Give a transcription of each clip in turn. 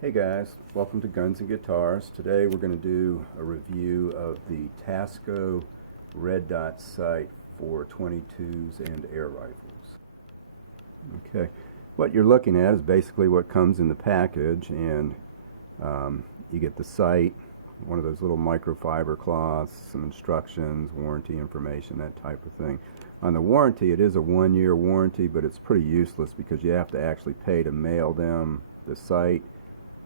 Hey guys, welcome to Guns and Guitars. Today we're going to do a review of the Tasco Red Dot sight for 22s and air rifles. Okay, what you're looking at is basically what comes in the package, and you get the sight, one of those little microfiber cloths, some instructions, warranty information, that type of thing. On the warranty, it is a 1-year warranty, but it's pretty useless because you have to actually pay to mail them the sight.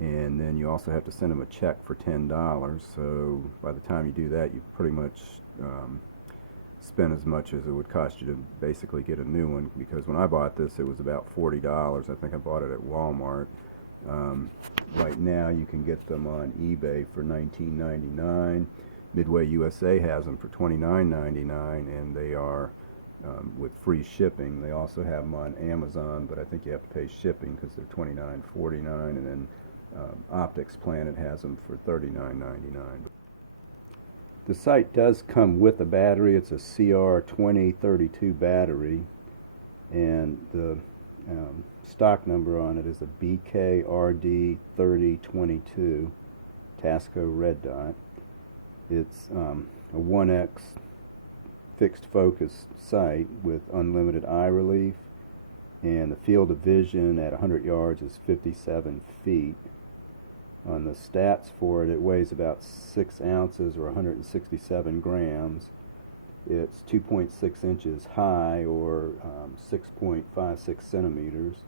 And then you also have to send them a check for $10. So by the time you do that, you pretty much spend as much as it would cost you to basically get a new one. Because when I bought this, it was about $40. I think I bought it at Walmart. Right now, you can get them on eBay for $19.99. Midway USA has them for $29.99, and they are with free shipping. They also have them on Amazon, but I think you have to pay shipping because they're $29.49, and then Optics Planet has them for $39.99. The sight does come with a battery. It's a CR2032 battery, and the stock number on it is a BKRD 3022 Tasco Red Dot. It's a 1X fixed focus sight with unlimited eye relief, and the field of vision at 100 yards is 57 feet. On the stats for it, it weighs about 6 ounces or 167 grams. It's 2.6 inches high or 6.56 centimeters,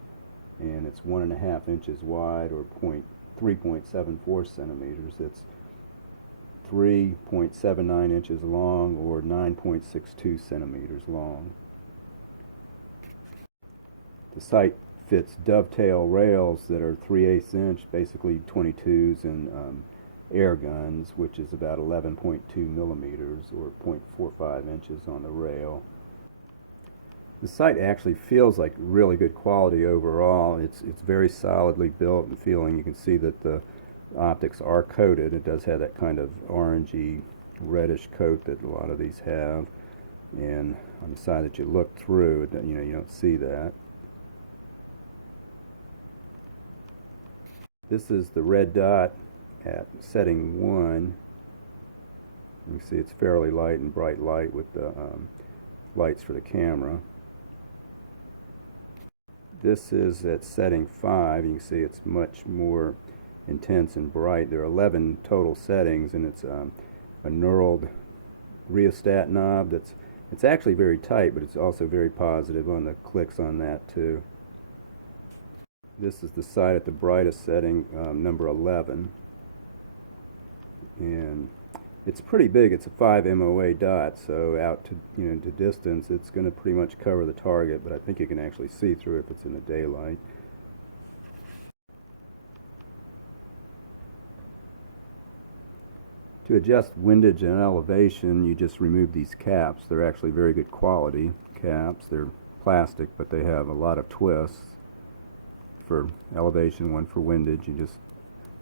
and it's 1.5 inches wide or 3.74 centimeters. It's 3.79 inches long or 9.62 centimeters long. The sight fits dovetail rails that are 3/8 inch, basically 22s, and air guns, which is about 11.2 millimeters or 0.45 inches on the rail. The sight actually feels like really good quality overall. It's very solidly built and feeling. You can see that the optics are coated. It does have that kind of orangey reddish coat that a lot of these have, and on the side that you look through, you don't see that. This is the Red Dot at setting 1. You can see it's fairly light and bright light with the lights for the camera. This is at setting 5. You can see it's much more intense and bright. There are 11 total settings, and it's a knurled rheostat knob. It's actually very tight, but it's also very positive on the clicks on that too. This is the sight at the brightest setting, number 11, and it's pretty big. It's a 5 MOA dot, so out to distance, it's going to pretty much cover the target. But I think you can actually see through if it's in the daylight. To adjust windage and elevation, you just remove these caps. They're actually very good quality caps. They're plastic, but they have a lot of twists for elevation, one for windage. You just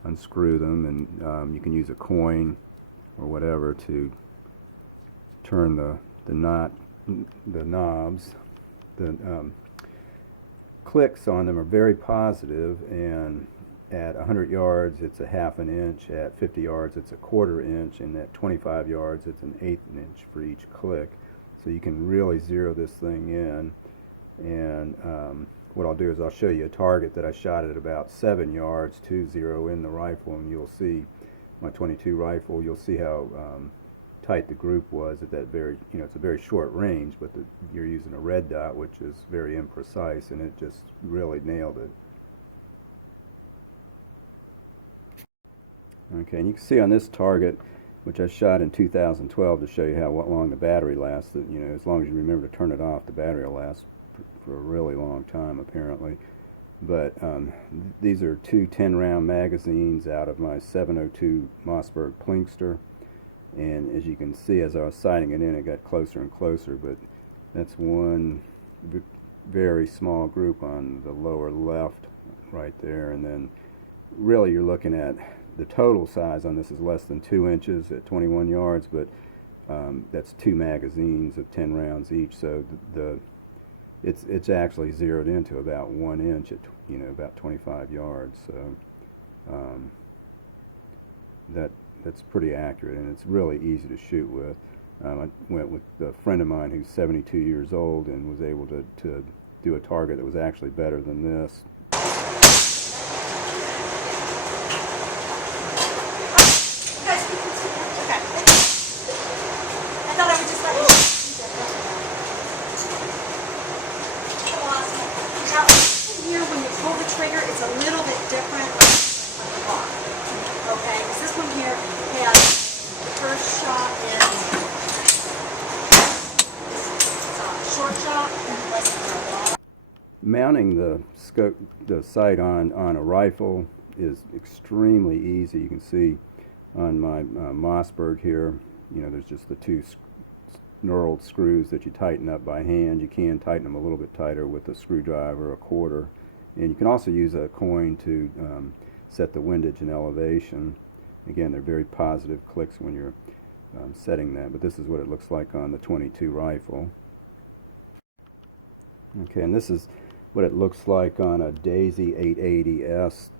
unscrew them, and you can use a coin or whatever to turn the knobs. The clicks on them are very positive, and at 100 yards it's a 1/2 inch, at 50 yards it's a 1/4 inch, and at 25 yards it's an 1/8 inch for each click. So you can really zero this thing in. And what I'll do is I'll show you a target that I shot at about 7 yards to zero in the rifle, and you'll see my 22 rifle. You'll see how tight the group was at that very, it's a very short range, but you're using a red dot, which is very imprecise, and it just really nailed it. Okay, and you can see on this target, which I shot in 2012 to show you how long the battery lasts, that, as long as you remember to turn it off, the battery will last for a really long time apparently. But these are two 10-round magazines out of my 702 Mossberg Plinkster, and as you can see, as I was sighting it in, it got closer and closer. But that's one very small group on the lower left right there, and then really you're looking at the total size on this is less than 2 inches at 21 yards, but that's 2 magazines of 10 rounds each, so it's actually zeroed into about 1 inch at about 25 yards. So That's pretty accurate, and it's really easy to shoot with. I went with a friend of mine who's 72 years old and was able to do a target that was actually better than this. Trigger, it's a little bit different on the block. Okay, because this one here has the first shot is short shot and less than a Mounting the sight on a rifle is extremely easy. You can see on my Mossberg here, there's just the two knurled screws that you tighten up by hand. You can tighten them a little bit tighter with a screwdriver or a quarter. And you can also use a coin to set the windage and elevation. Again, they're very positive clicks when you're setting that, but this is what it looks like on the 22 rifle. Okay, and this is what it looks like on a Daisy 880S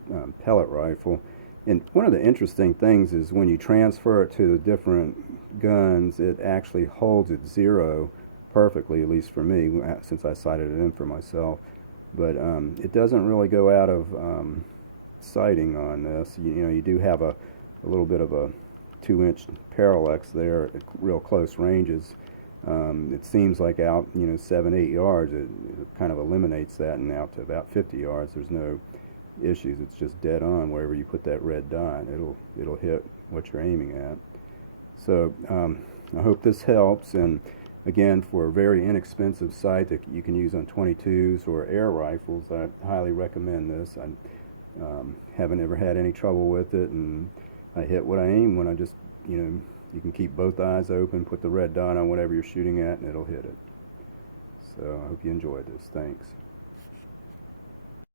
pellet rifle. And one of the interesting things is when you transfer it to the different guns, it actually holds its zero perfectly, at least for me, since I sighted it in for myself. But it doesn't really go out of sighting on this. You do have a little bit of a 2-inch parallax there at real close ranges. It seems like out 7-8 yards it kind of eliminates that, and out to about 50 yards there's no issues. It's just dead on wherever you put that red dot. It'll hit what you're aiming at. So I hope this helps. And again, for a very inexpensive sight that you can use on 22s or air rifles, I highly recommend this. I haven't ever had any trouble with it, and I hit what I aim when I just, you can keep both eyes open, put the red dot on whatever you're shooting at, and it'll hit it. So I hope you enjoyed this. Thanks.